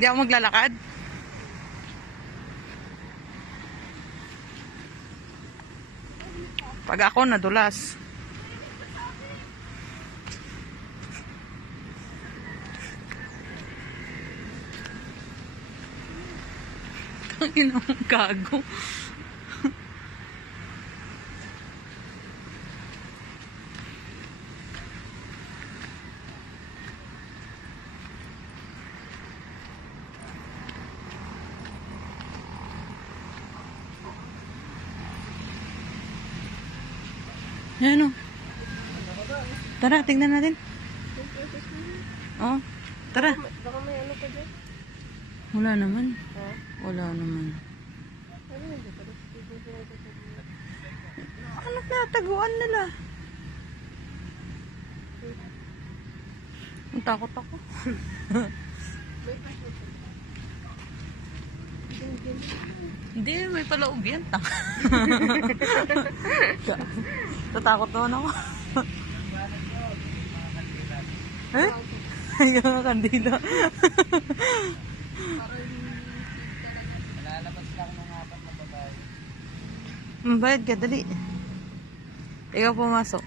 Hindi ako maglalakad. Pag ako nadulas. Ang inang gago. Yan o. Tara, tingnan natin. Oh, tara. Baka may ano pa dyan? Wala naman. Ha? Wala naman. Ano yun? Anak na, taguan nila. Ang takot ako. Hindi, may palaog yan. Tatakot naman ako. Eh? Yung mga kandila. Lalabas lang ng apat na babae. Bayad ka, dali. Ikaw pumasok.